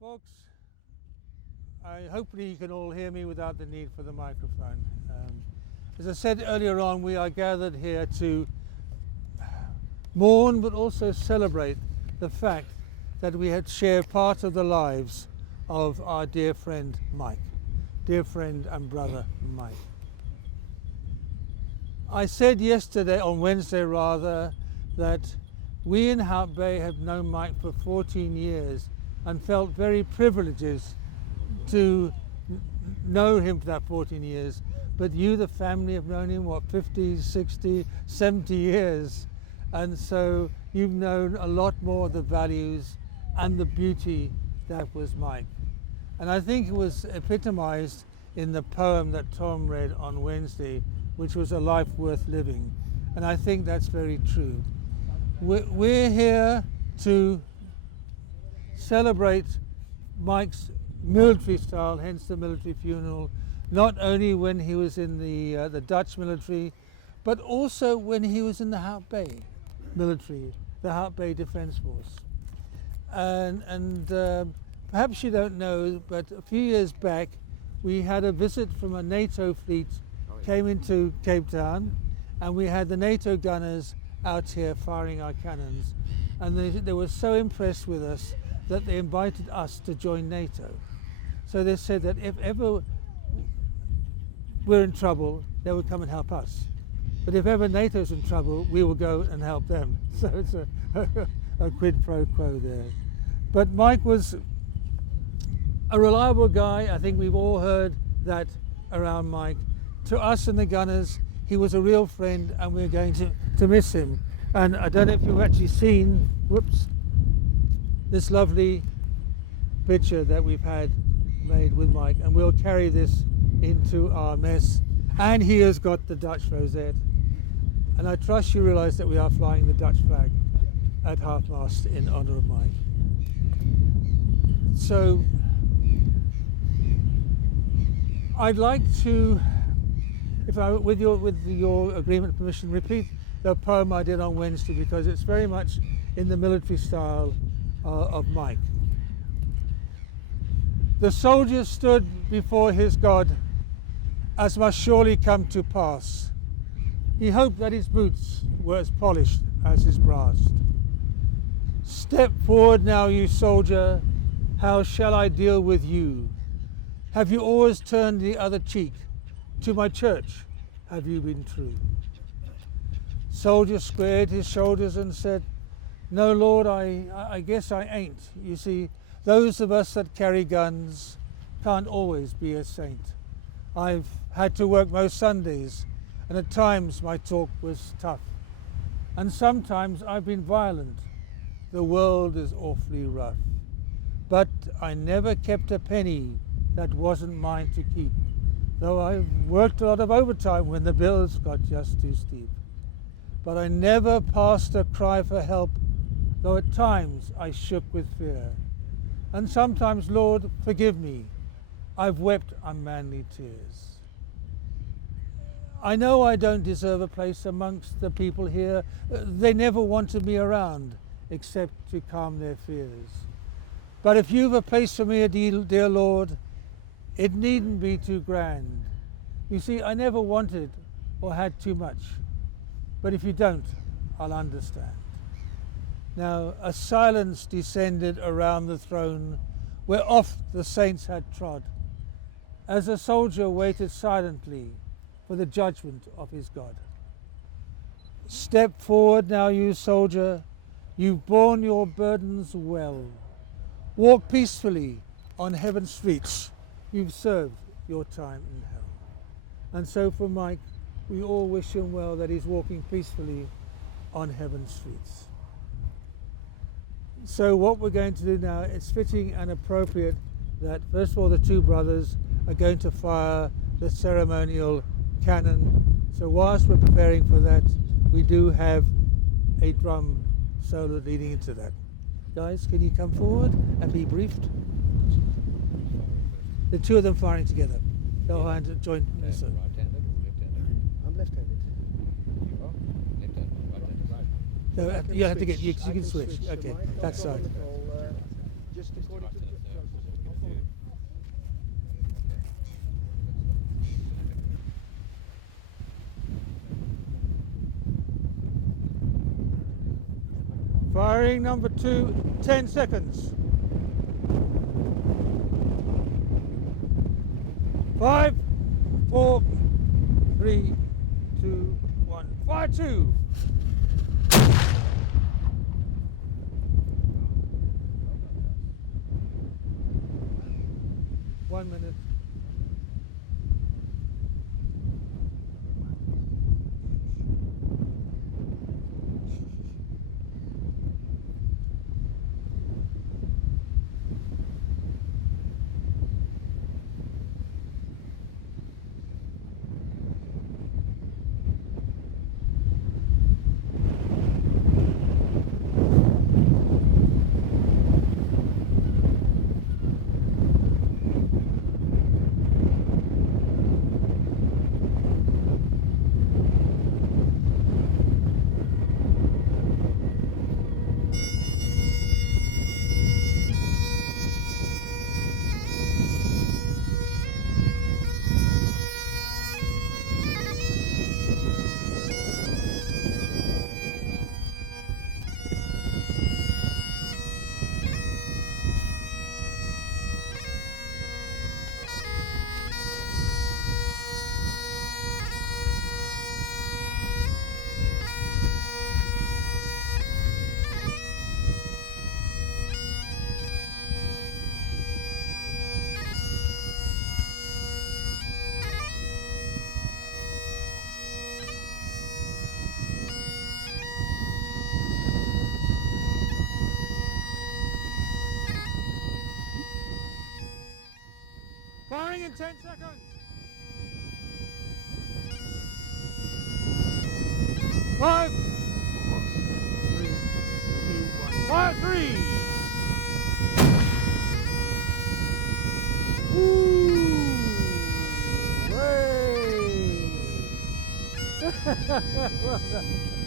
Folks, hopefully you can all hear me without the need for the microphone. As I said earlier on, we are gathered here to mourn but also celebrate the fact that we had shared part of the lives of our dear friend Mike, dear friend and brother Mike. I said yesterday, on Wednesday rather, that we in Hout Bay have known Mike for 14 years and felt very privileged to know him for that 14 years. But you, the family, have known him, what, 50, 60, 70 years. And so you've known a lot more of the values and the beauty that was Mike. And I think it was epitomized in the poem that Tom read on Wednesday, which was A Life Worth Living. And I think that's very true. We're here to celebrate Mike's military style, hence the military funeral, not only when he was in the Dutch military, but also when he was in the Hout Bay military, the Hout Bay Defence Force. And perhaps you don't know, but a few years back, we had a visit from a NATO fleet, came into Cape Town, and we had the NATO gunners out here firing our cannons. And they were so impressed with us that they invited us to join NATO. So they said that if ever we're in trouble, they would come and help us. But if ever NATO's in trouble, we will go and help them. So it's a quid pro quo there. But Mike was a reliable guy. I think we've all heard that around Mike. To us and the gunners, he was a real friend, and we're going to miss him. And I don't know if you've actually seen, this lovely picture that we've had made with Mike, and we'll carry this into our mess. And he has got the Dutch rosette. And I trust you realise that we are flying the Dutch flag at half-mast in honour of Mike. So I'd like to, with your agreement and permission, repeat the poem I did on Wednesday, because it's very much in the military style of Mike. The soldier stood before his God, as must surely come to pass. He hoped that his boots were as polished as his brass. Step forward now, you soldier, how shall I deal with you? Have you always turned the other cheek? To my church have you been true? Soldier squared his shoulders and said, no, Lord, I guess I ain't. You see, those of us that carry guns can't always be a saint. I've had to work most Sundays, and at times my talk was tough. And sometimes I've been violent. The world is awfully rough. But I never kept a penny that wasn't mine to keep, though I worked a lot of overtime when the bills got just too steep. But I never passed a cry for help, though at times I shook with fear. And sometimes, Lord, forgive me, I've wept unmanly tears. I know I don't deserve a place amongst the people here. They never wanted me around, except to calm their fears. But if you've a place for me, dear Lord, it needn't be too grand. You see, I never wanted or had too much. But if you don't, I'll understand. Now, a silence descended around the throne, where oft the saints had trod, as the soldier waited silently for the judgment of his God. Step forward now, you soldier, you've borne your burdens well. Walk peacefully on heaven's streets, you've served your time in hell. And so for Mike, we all wish him well, that he's walking peacefully on heaven's streets. So what we're going to do now, it's fitting and appropriate that first of all the two brothers are going to fire the ceremonial cannon. So whilst we're preparing for that, we do have a drum solo leading into that. Guys, can you come forward and be briefed? The two of them firing together. They'll join. Right-handed or left-handed? I'm left-handed. You are? Left-handed, right-handed, right. No, you have to get, you can switch. Okay, Right? that side. Just according to the Firing number 2, 10 seconds. 5, 4, 3, 2, 1. Fire 2. One minute. Firing in 10 seconds. 5, 4, 3, 2, 1. Fire 3. Woo! Way! Well done.